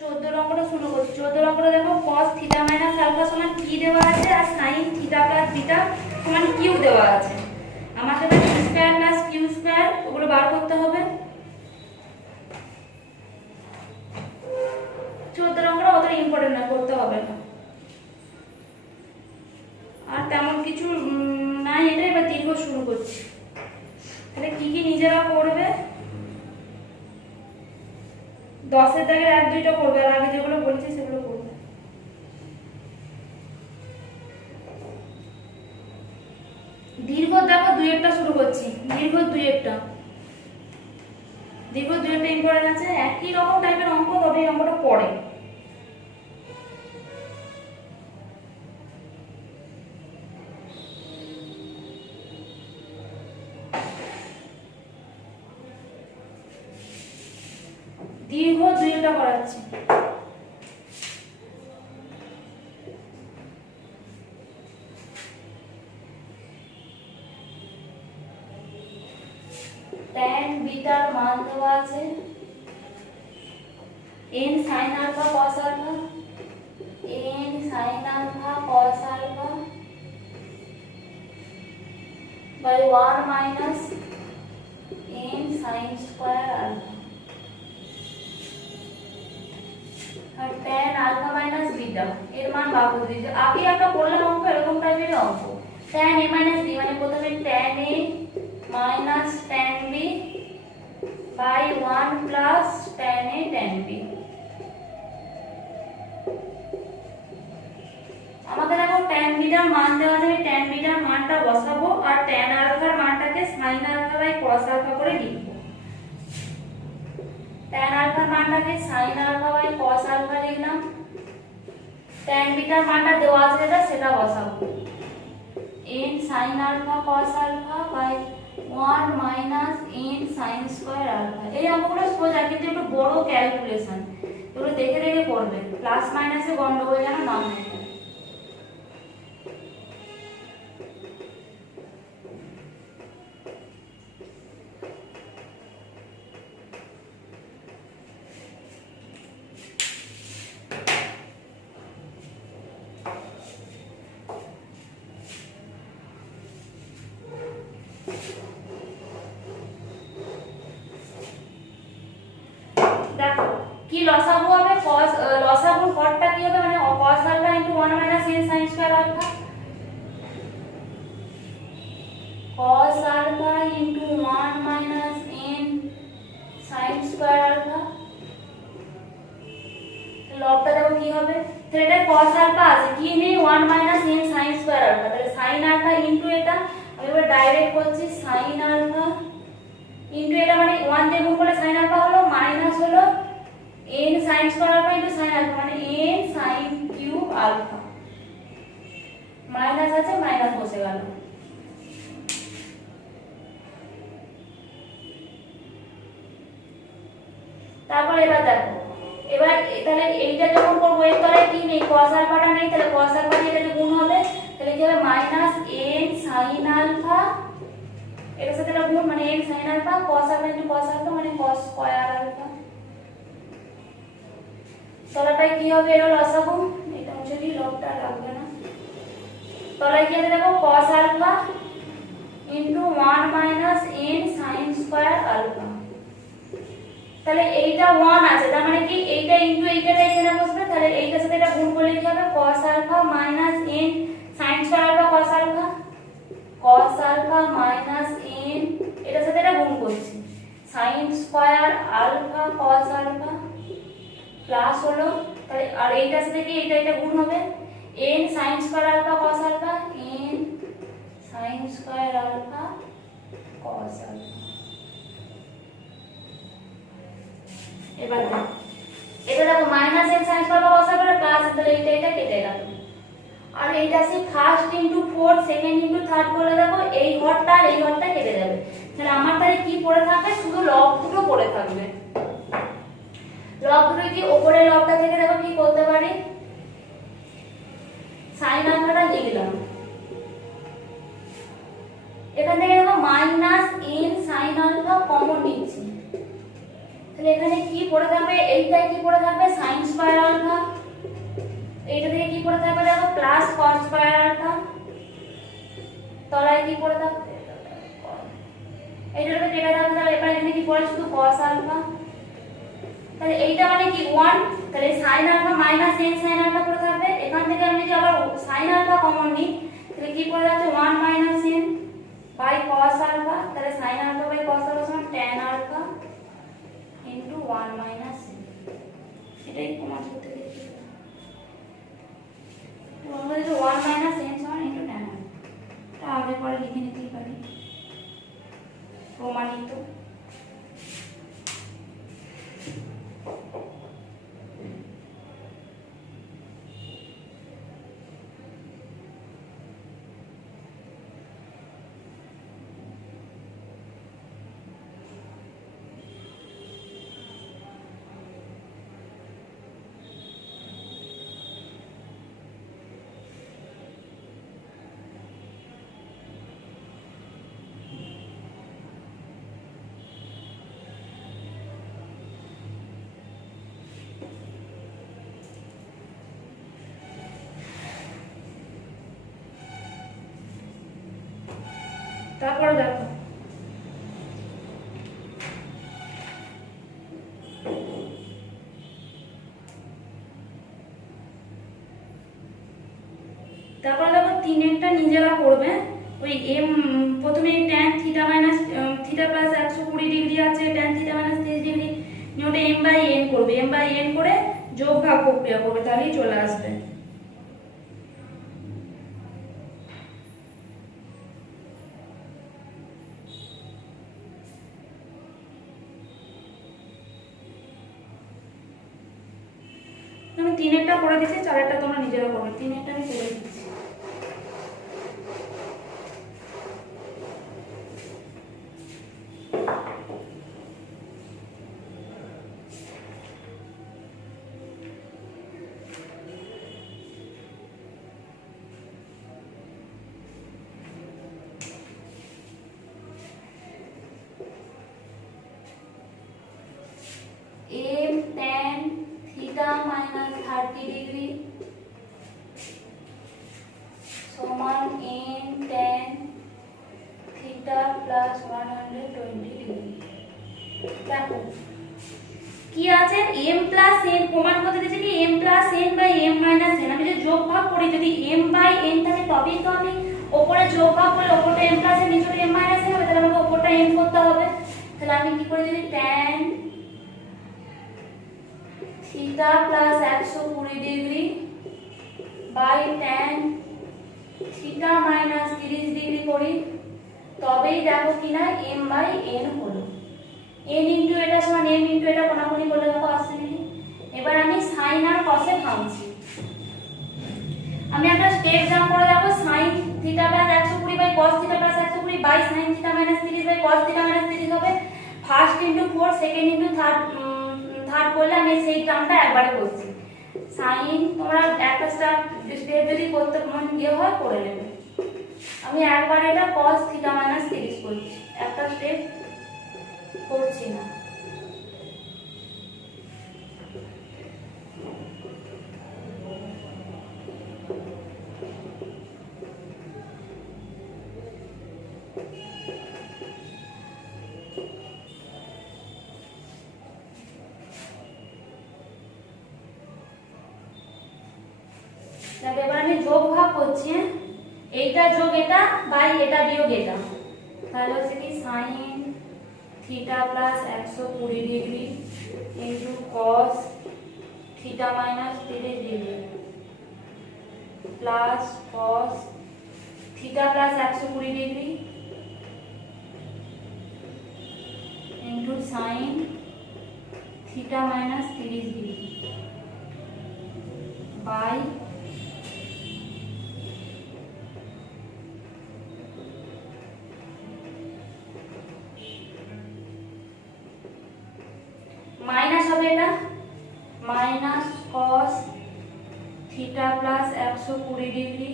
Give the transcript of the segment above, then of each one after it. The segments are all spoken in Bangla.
14 নম্বরে শুরু করছি। 14 নম্বরে দেখো cos থিটা মাইনাস আলফা সমান কি দেওয়া আছে আর sin থিটা প্লাস বিটা সমান কিউ দেওয়া আছে। আমাকে তো p square plus q square ওগুলো বার করতে হবে। 14 নম্বরে অত ইম্পর্টেন্ট না, করতে হবে না আর তেমন কিছু নাই। এটা এবার দীর্ঘ শুরু করছি। তাহলে কি কি নিজেরা করবে, 10-এর দাগের 1-2টা করবে আর আগে যেগুলো বলছি সেগুলো করবে। দীর্ঘ দেখো 2-একটা শুরু করছি। দীর্ঘ 2-একটা ইম্পর্টেন্ট আছে। একই রকম টাইপের অঙ্ক, তবে এই অঙ্কটা পড়ে। দীর্ঘ 2-টা করাচ্ছি। tan বিটার মান দেওয়া আছে n sin alpha cos alpha, n sin alpha cos alpha by 1 minus n sin square alpha আর tan আলফা মাইনাস বিটা এর মান বার করে দিতে। আগে আমরা করলাম অঙ্ক এরকম টাইপের অঙ্ক। tan a minus b মানে প্রথমে tan a minus tan b by 1 plus tan a tan b। আমাদের এখন tan বিটার মান দেওয়া আছে, tan বিটার মানটা বসাবো আর tan আলফার মানটাকে sin alpha by cos alpha করে লিখব। tan আলফার মানটাকে sin alpha by cos alpha লিখলাম। tan বিটার মানটা দেওয়া আছে যেটা সেটা বসাবো, n sin alpha cos alpha by 1 minus n sin square alpha। এই অঙ্কগুলো সোজা কিন্তু একটু বড় ক্যালকুলেশন, এগুলো দেখে দেখে করবে, প্লাস মাইনাসে গন্ডগোল যেন না হয়। দেখো কি লসাগু হবে, cos লসাগুর হরটা কি হবে মানে cos alpha * 1 - n sin square alpha, cos alpha * 1 - n sin square alpha. লবটা দেখো কি হবে, তাহলে এটা cos আলফা আছে কি নেই 1 - n sin স্কয়ার আলফা, তাহলে sin আলফা ইনটু এটা। আমি এবার ডাইরেক্ট করছি sin আলফা ইনটু এটা মানে 1 দিয়ে গুণ করলে sin আলফা হলো মাইনাস হলো n sin square alpha into sin alpha মানে n sin cube alpha. Minus আছে মাইনাস বসে গেল। তারপর এবার দেখো, এবার তাহলে এইটা যখন করব এর তলায় কি নেই cos আলফাটা নেই, তাহলে cos আলফা দিয়ে এটা গুণ হবে, তাহলে কি হবে মাইনাস n sin আলফা, এর সাথে এটা গুণ মানে n sin alpha cos alpha into cos alpha মানে cos স্কয়ার আলফা। তলাটায় কি হবে, এর লসাগু, এটা মুছে দিই, লবটা লাগবে না। তলায় কি আছে দেখো cos alpha into 1 minus n sin square alpha. তাহলে এইটা 1 আছে, তার মানে কি এইটা ইনটু এইটা এখানে বসবে, তাহলে এইটার সাথে এটা গুণ করলে কি হবে cos alpha minus n sin square alpha cos alpha, cos alpha minus n এটার সাথে এটা গুণ করছি sin square alpha cos alpha plus হলো, তাহলে আর এইটার সাথে কি এটা গুণ হবে n sin square alpha cos alpha, n sin square alpha cos alpha. এবার দেখো এটা দেখো minus n sin square alpha cos alpha plus, তাহলে এটা কেটে গেল। আর এইটা আছে first into fourth second into third করলে দেখো এই ঘরটা আর এই ঘরটা কেটে যাবে। তাহলে আমার তাহলে কি পড়ে থাকবে, শুধু লব দুটো পড়ে থাকবে। লব দুটো কি উপরে লবটা থেকে দেখো কি করতে পারি, sin আলফাটা লিখলাম, এখান থেকে দেখো minus n sin alpha common নিচ্ছি, তাহলে তাহলে এখানে কি পড়ে থাকবে, এইটাই কি পড়ে থাকবে sin স্কয়ার আলফা, এইটা থেকে কি পড়ে থাকবে দেখো প্লাস cos স্কয়ার আলফা, তলায় কি পড়ে থাকবে এইটার কেটে থাকবে, তাহলে এখানে কি পড়ে শুধু cos আলফা। তাহলে এইটা মানে কি 1, তাহলে sin alpha minus n sin alpha পড়ে থাকবে। এখান থেকে আমি যদি আবার sin আলফা কমন নিই তাহলে কি পড়ে যাচ্ছে 1 minus n by cos alpha, তাহলে sin alpha by cos alpha সমান tan alpha into 1 minus n। এটাই প্রমাণ করতে দিয়েছি। তো আমরা যদি 1 মাইনাস n সমান ইনটু tan আলফা, এটা আগে পরে লিখে নিতেই পারি, প্রমাণিত। তারপরে দেখো তারপরে দেখো তিনেরটা নিজেরা করবে। ওই m প্রথমে tan theta minus theta plus 120 degree আছে, tan থিটা মাইনাস 30 ডিগ্রি নিয়ে ওটা m বাই n করবে, m বাই n করে যোগ ভাগ প্রক্রিয়া করবে, তাহলেই চলে আসবে। আমি তিনেরটা করে দিচ্ছি, চারেরটা তোমরা নিজেরা করবে। তিনেরটা আমি করে দিচ্ছি। m tan theta minus 30 degree সমান n tan theta plus 120 degree. দেখো কি আছে m plus n প্রমাণ করতে দিয়েছে কি m plus n by m minus n। আমি যদি যোগ ভাগ করি, যদি m by n থাকে তবেই তো আমি উপরে যোগ ভাগ করলে উপরটা m plus n নিচে m minus n হবে, তাহলে আমাকে উপরটা n করতে হবে। তাহলে আমি কি করে যদি tan theta plus 120 degree by tan theta minus 30 degree করি, তবেই দেখো কিনা m বাই n হলো। n ইনটু এটা সমান m ইনটু এটা কোনাকুনি করলে দেখো আসছে নাকি। এবার আমি sin আর cos এ ভাঙছি। আমি একটা স্টেপ জাম্প করে দেখো sin theta plus 120 by cos theta plus 120 by sin theta minus 30 by cos theta minus 30 হবে। First into 4 second into third করলে আমি সেই টার্মটা একবারে করছি। sin তোমরা একটা স্টেপ যদি করতে মন ইয়ে হয় করে নেবে। আমি একবারে এটা cos থিটা মাইনাস 30 করছি, একটা স্টেপ করছি না। এবার আমি যোগ ভাগ করছি, এইটা যোগ এটা বাই এটা বিয়োগ এটা, তাহলে হচ্ছে কি sin theta plus 120 degree into cos theta minus 30 degree plus cos theta plus 120 degree into sin theta minus 30 degree by minus হবে এটা minus cos theta plus 120 degree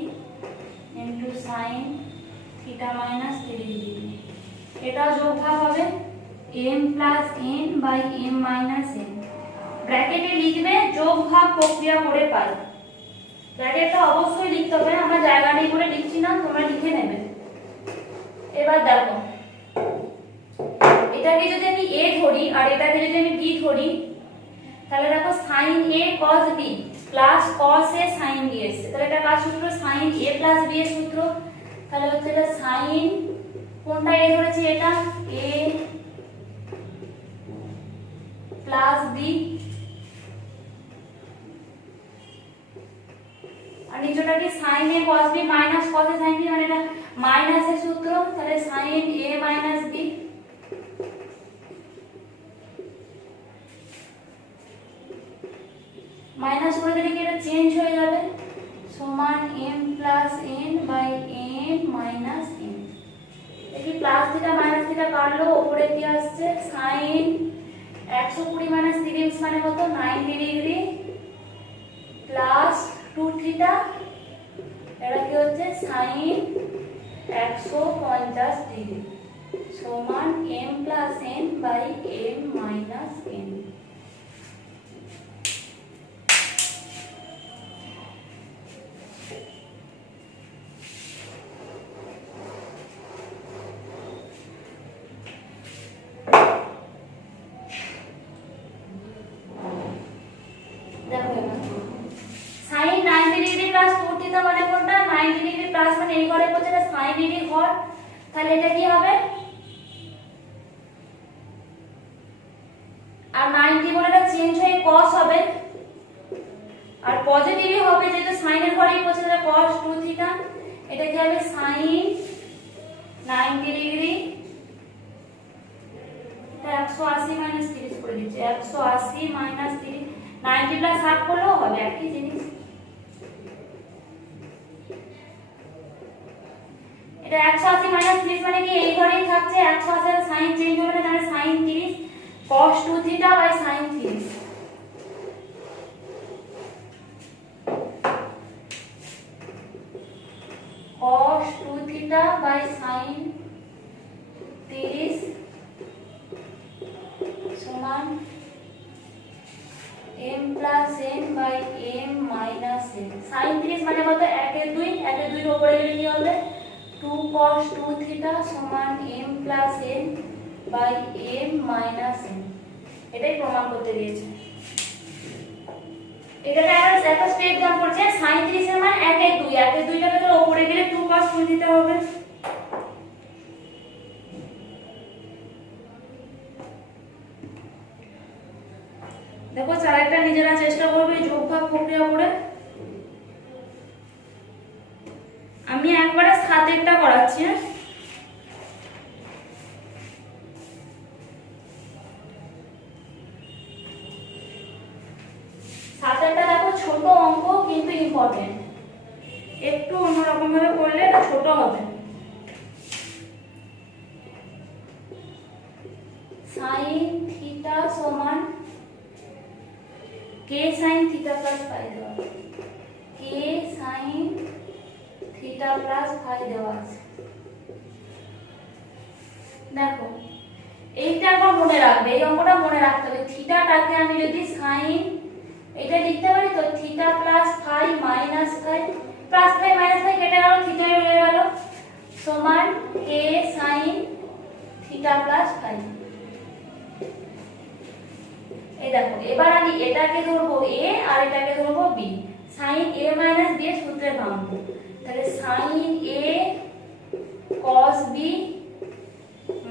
into sin theta minus 30 degree. এটা যোগ ভাগ হবে, m plus n by m minus n। ব্র্যাকেটে লিখবে যোগ ভাগ প্রক্রিয়া করে পাই। ব্র্যাকেটটা অবশ্যই লিখতে হবে, আমরা জায়গা নেই বলে লিখছি না, তোমরা লিখে নেবে। এবার দেখো, এটাকে যদি আমি a ধরি আর এটাকে যদি আমি b ধরি, তাহলে দেখো sin a cos b plus cos a sin b এসছে। তাহলে এটা কার সূত্র? sin a প্লাস b এর সূত্র। তাহলে হচ্ছে এটা sin, কোনটা a ধরেছি? এটা a প্লাস b, আর নিচেটা কি sin a cos b minus cos a sin b, মানে এটা মাইনাস এর সূত্র। তাহলে sin a minus b minus করে দিলে কি এটা চেঞ্জ হয়ে যাবে, সমান m plus n by m minus n। দেখি প্লাস থিটা মাইনাস থিটা কাটলো, উপরে কি আসছে? sin 120 মাইনাস 30 মানে কত? 90 ডিগ্রি প্লাস 2 থিটা, এটা কি হচ্ছে? sin 150 ডিগ্রি সমান m plus n by m minus n। sin 90 degree plus 2 theta মানে কোনটা? 90 ডিগ্রি প্লাস মানে এই ঘরে পড়ছে, এটা sin ডিগ্রি ঘর। তাহলে এটা কি হবে? আর 90 বলে এটা চেঞ্জ হয়ে cos হবে, আর পজিটিভই হবে যেহেতু sin এর ঘরেই পড়ছে, তাহলে cos 2 থিটা। এটা কি হবে? sin 90 ডিগ্রি, এটা 180 মাইনাস 30 করে দিচ্ছি, 180 মাইনাস 30, 90 প্লাস হাফ করলেও হবে, একই জিনিস। এটা 180 মাইনাস 30 মানে কি এই ঘরেই থাকছে, 180 এর সাইন চেঞ্জ হবে না, তাহলে sin 30 cos 2 theta by sin 30। cos 2 theta by sin 30 সমান m plus n by m minus n। sin 30 মানে কত? 1 এর 2, 1 এর 2 এর উপরে গেলে কি হবে? 2 cos 2 থিটা সমান m plus n by m minus n। এটাই প্রমাণ করতে দিয়েছে। এখানে আমরা একটা স্টেপ জাম্প করছে, sin 30 এর মান 1 এর 2, 1 এর 2 টাকে তো উপরে গেলে 2 cos 2 দিতে হবে। দেখো চারটা নিজেরা চেষ্টা করবে যোগ ভাগ প্রক্রিয়া করে। আমি একবারে 7এরটা করাচ্ছি, হ্যাঁ? সাতেরটা দেখো ছোট অঙ্ক কিন্তু ইম্পর্টেন্ট, একটু অন্যরকম ভাবে করলে এটা ছোট হবে। sin থিটা সমান k sin theta plus phi দেওয়া আছে, k sin theta plus phi দেওয়া আছে। দেখো এইটা একবার মনে রাখবে, এই অঙ্কটা মনে রাখতে হবে। থিটাটাকে আমি যদি sin এটা লিখতে পারি তো theta plus phi minus phi, plus phi minus phi কেটে গেল, থিটাই রয়ে গেল, সমান k sin theta plus phi. এই দেখো এবার আমি এটাকে ধরবো a আর এটাকে ধরবো b, sin a minus b এর সূত্রে ভাঙবো। তাহলে sin a cos b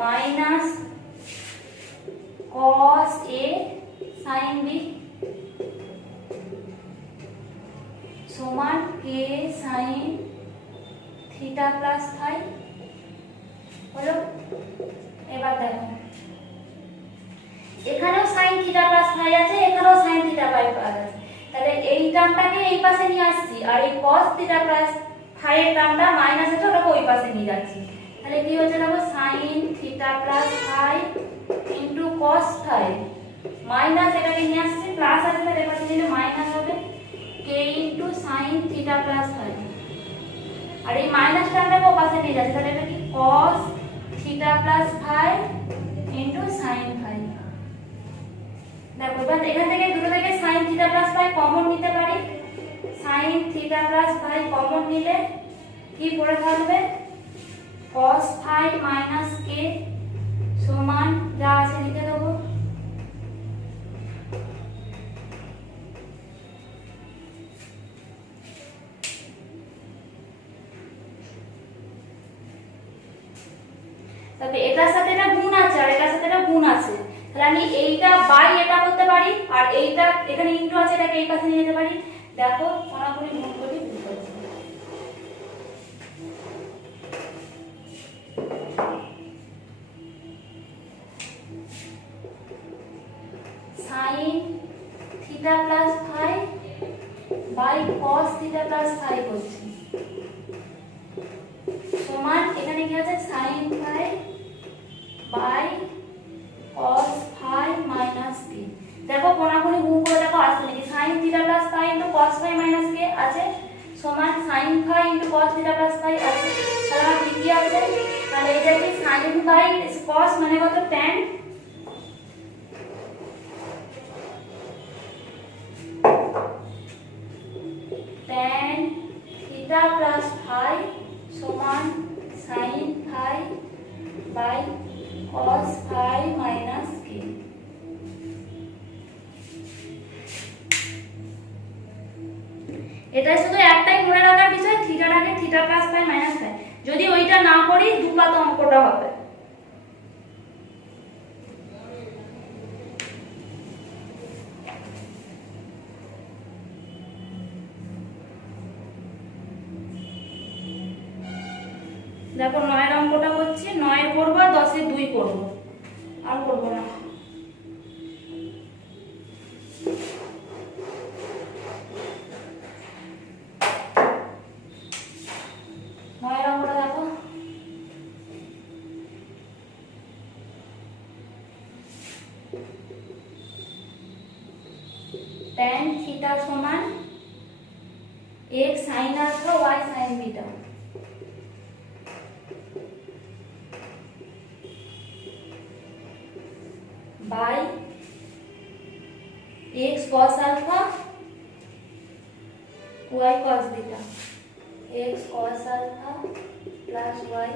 minus cos a sin b সমান k sin theta plus phi হলো। এবার দেখো এখানেও sin থিটা প্লাস ফাই আছে, এখানেও sin থিটা ফাই আছে, তাহলে এই টার্মটাকে এই পাশে নিয়ে আসছি, আর এই cos থিটা প্লাস ফাই এর টার্মটা মাইনাস আছে ওটাকে ওই পাশে নিয়ে যাচ্ছি। তাহলে কি হচ্ছে দেখো sin theta plus phi into cos phi minus এটাকে নিয়ে আসছি, প্লাস আছে তাহলে এপাশে নিলে মাইনাস হবে k into sin theta plus phi, আর এই মাইনাস টার্মটাকে ওই পাশে নিয়ে যাচ্ছি, তাহলে এটা কি cos theta plus phi into sin sine phi. দেখো এবার এখান থেকে দুটো থেকে sine theta plus phi common নিতে পারি। Sine theta plus phi common নিলে কি পড়ে থাকবে, cos ফাই মাইনাস কে সমান যা আছে লিখে দেবো তবে এটার সাথে এটা গুণ আছে আর এটার সাথে এটা গুণ আছে, তাহলে আমি এইটা বাই এটা করতে পারি আর এইটা এখানে ইনটু আছে এটাকে এই পাশে নিয়ে যেতে পারি। দেখো কোনাকুনি গুণ করি বুঝতে পারছি। Sine theta plus phi by cos theta plus phi করছি সমান এখানে কি আছে sine phi by cos phi minus k. দেখো কোনাকুনি গুণ করে দেখো আসছে নাকি, sine theta plus phi into cos phi minus k আছে সমান sine phi into cos theta plus phi আছে, তাহলে আমার কি আছে, তাহলে এটা কি সাইন বাই cos মানে কত tan tan theta plus phi সমান sine phi by cos phi minus k. এটা শুধু একটাই মনে রাখার বিষয়, থিটাটাকে theta plus phi minus phi, যদি ওইটা না করি দুপাত অঙ্কটা হবে। দেখো 9 এর অঙ্কটা করছি, 9 এর করব আর 10 এর 2 করব, আর করব না। tan थीटा समान x sin alpha y sin beta by x cos alpha y cos beta, x cos alpha plus y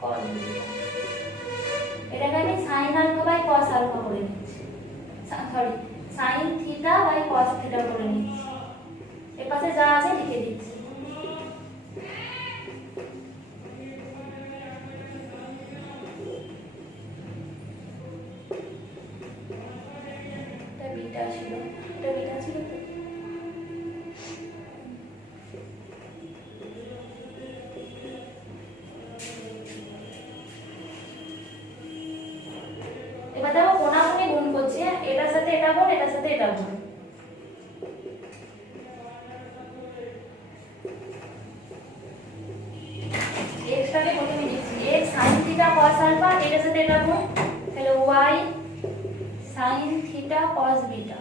cos beta. এটাকে আমি sin alpha by cos alpha করে নিচ্ছি, sorry sin theta by cos theta করে নিচ্ছি, এর পাশে যা আছে লিখে দিচ্ছি। এটা বিটা ছিল এবার দেখো কোনাকুনি গুণ করছি, এটার সাথে এটা গুণ, এটার সাথে এটা গুণ। x টাকে প্রথমে লিখছি, x sin theta cos alpha, এটার সাথে এটা গুণ, তাহলে y sin theta cos beta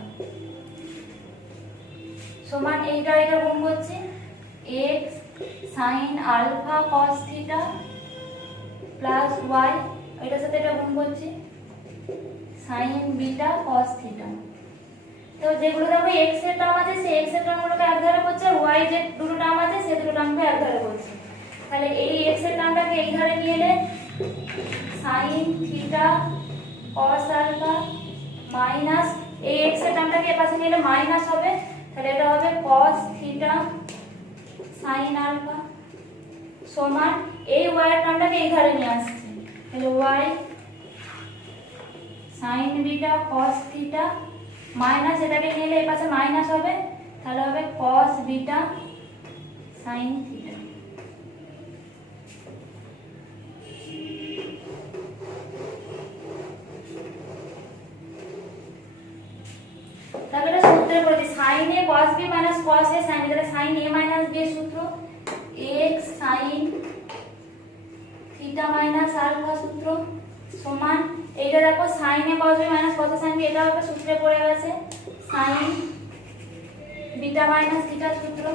সমান এইটা এটা গুণ করছি, x sin alpha cos theta plus y, এটার সাথে এটা গুণ করছি sin বিটা cos থিটা। তো যেগুলো দেখো x এর টার্ম আছে সেই x এর টার্মগুলোকে একধারে করছে, আর y যে দুটো টার্ম আছে সেই দুটো টার্মকে একধারে করছে। তাহলে এই x এর টার্মটাকে এই ধারে নিয়ে এলে sin theta cos alpha minus এই x এর টার্মটাকে এর পাশে নিয়ে এলে মাইনাস হবে, তাহলে এটা হবে cos থিটা sin আলফা সমান এই y এর টার্মটাকে এই ধারে নিয়ে আসছে, তাহলে y sin beta cos theta minus এটাকে নিলে এই পাশে মাইনাস হবে, তাহলে হবে cos বিটা sin থিটা। তাহলে এটা সূত্রে পড়েছি sin a cos b minus cos a sin b, তাহলে sin a minus b এর সূত্র x sin theta minus alpha সূত্র সমান এইটা দেখো sin a cos b minus cos a sin b, এটা একটা সূত্রে পড়ে গেছে sin বিটা minus থিটা সূত্র।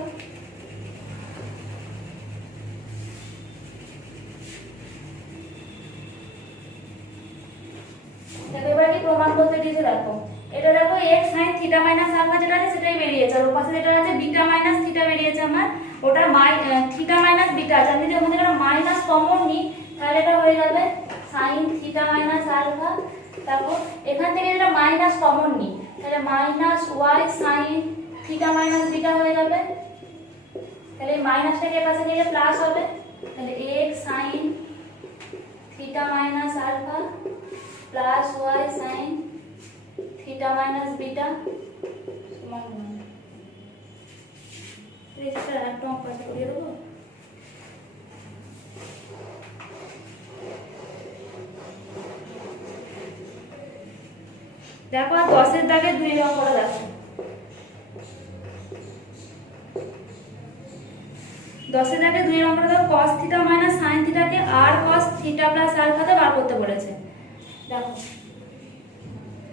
দেখো এবার x sin theta minus alpha যেটা আছে সেটাই বেরিয়েছে, আর ওর পাশে যেটা আছে বিটা মাইনাস থিটা বেরিয়েছে আমার, ওটা থিটা মাইনাস বিটা আছে। আমি যদি ওখান থেকে মাইনাস কমন নিই তাহলে এটা হয়ে যাবে sin থিটা মাইনাস আলফা। তারপর এখান থেকে যেটা মাইনাস কমন নিই তাহলে minus y sin theta minus beta হয়ে যাবে। তাহলে এই মাইনাসটাকে এর পাশে নিয়ে প্লাস হবে, তাহলে x sin theta minus alpha plus y sin theta minus beta সমান 1। রেজিস্টার একটা অঙ্ক পাশে করিয়ে দেবো। দেখো 10-এর দাগে 2 অঙ্কটা দেখো। 10-এর দাগে 2 অঙ্কটা দেখো, cos থিটা মাইনাস sin থিটাকে r cos থিটা প্লাস আলফাতে বার করতে বলেছে। দেখো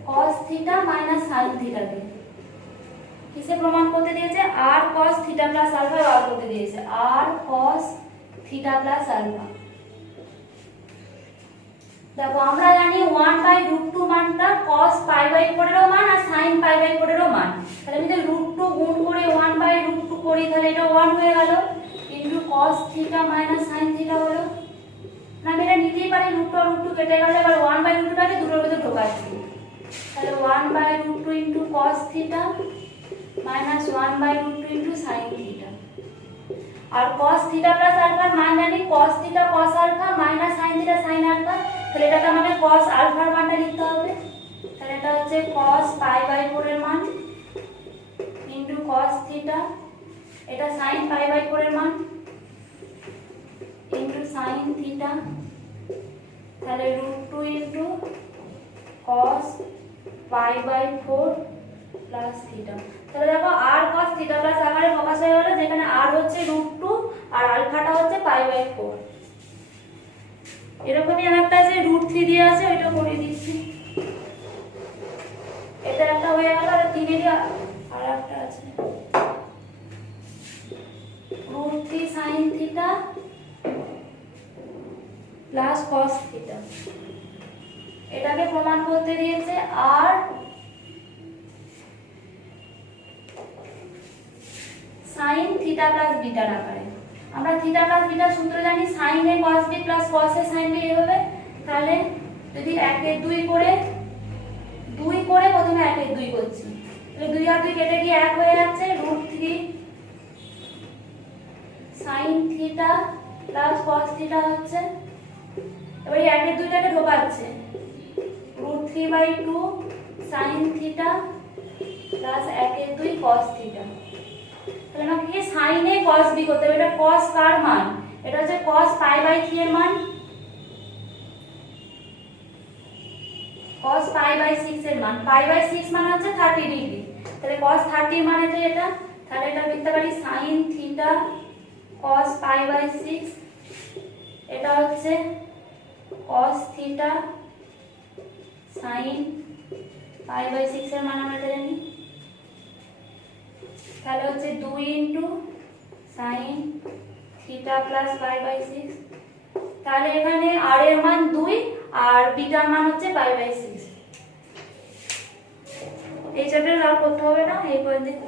cos থিটা মাইনাস sin থিটাকে কিসে প্রমাণ করতে দিয়েছে? r cos theta plus alpha বার করতে দিয়েছে, r cos theta plus alpha. দেখো আমরা জানি 1/√2 মানটা cos π/4 এরও মান আর sin π/4 এরও মান। তাহলে আমি যদি √2 গুণ করে 1/√2 করি তাহলে এটা 1 হয়ে গেল, into cos theta minus sin theta হলো। না আমি এটা নিতেই পারি, √2 কেটে গেল, এবার 1/√2 টাকে দুটোর ভিতরে ঢোকাচ্ছি, তাহলে 1/√2 into cos theta minus 1/√2 into sin theta. আর cos থিটা প্লাস আলফার মান জানি cos theta cos alpha minus sin theta sin alpha, তাহলে এটাকে আমাকে cos আলফার মানটা লিখতে হবে। তাহলে এটা হচ্ছে cos π/4 এর মান ইনটু cos থিটা, এটা sin π/4 এর মান ইনটু sin থিটা, তাহলে √2 ইনটু cos π/4 প্লাস থিটা। তাহলে দেখো r cos থিটা প্লাস আকারে প্রকাশ হয়ে গেল, যেখানে r হচ্ছে √2 আর আলফাটা হচ্ছে π/4। এরকমই আরেকটা আছে √3 দিয়ে আছে, ওইটা করে দিচ্ছি। এটা একটা হয়ে গেল, আর 3 এর আরেকটা আছে √3 sin theta plus cos theta. এটাকে প্রমাণ করতে দিয়েছে r sin theta plus bitter আকারে। আমরা থিটা প্লাস বিটার সূত্র জানি, sin এ cos b প্লাস cos এ sin b হবে। তাহলে যদি 1 এর 2 করে প্রথমে 1 এর 2 করছি, তাহলে 2 আর 2 কেটে গিয়ে 1 হয়ে যাচ্ছে, √3 sin theta plus cos theta হচ্ছে। এবার 1 এর 2টাকে ঢোকাচ্ছে, √3/2 sin থিটা প্লাস 1 এর 2 cos থিটা। তাহলে আমাকে sin এ cos b করতে হবে। এটা cos কার মান? এটা হচ্ছে cos π/3 এর মান, cos π/6 এর মান। π/6 মানে হচ্ছে 30 ডিগ্রি, তাহলে cos 30 মানে তো এটা, তাহলে এটা লিখতে পারি sin থিটা cos π/6, এটা হচ্ছে cos থিটা sin π/6 এর মান আমরা জানি। তাহলে হচ্ছে 2 ইনটু sin থিটা প্লাস π/6। তাহলে এখানে r এর মান 2 আর বিটার মান হচ্ছে π/6। এই চ্যাপ্টার আর করতে হবে না, এই পর্যন্ত।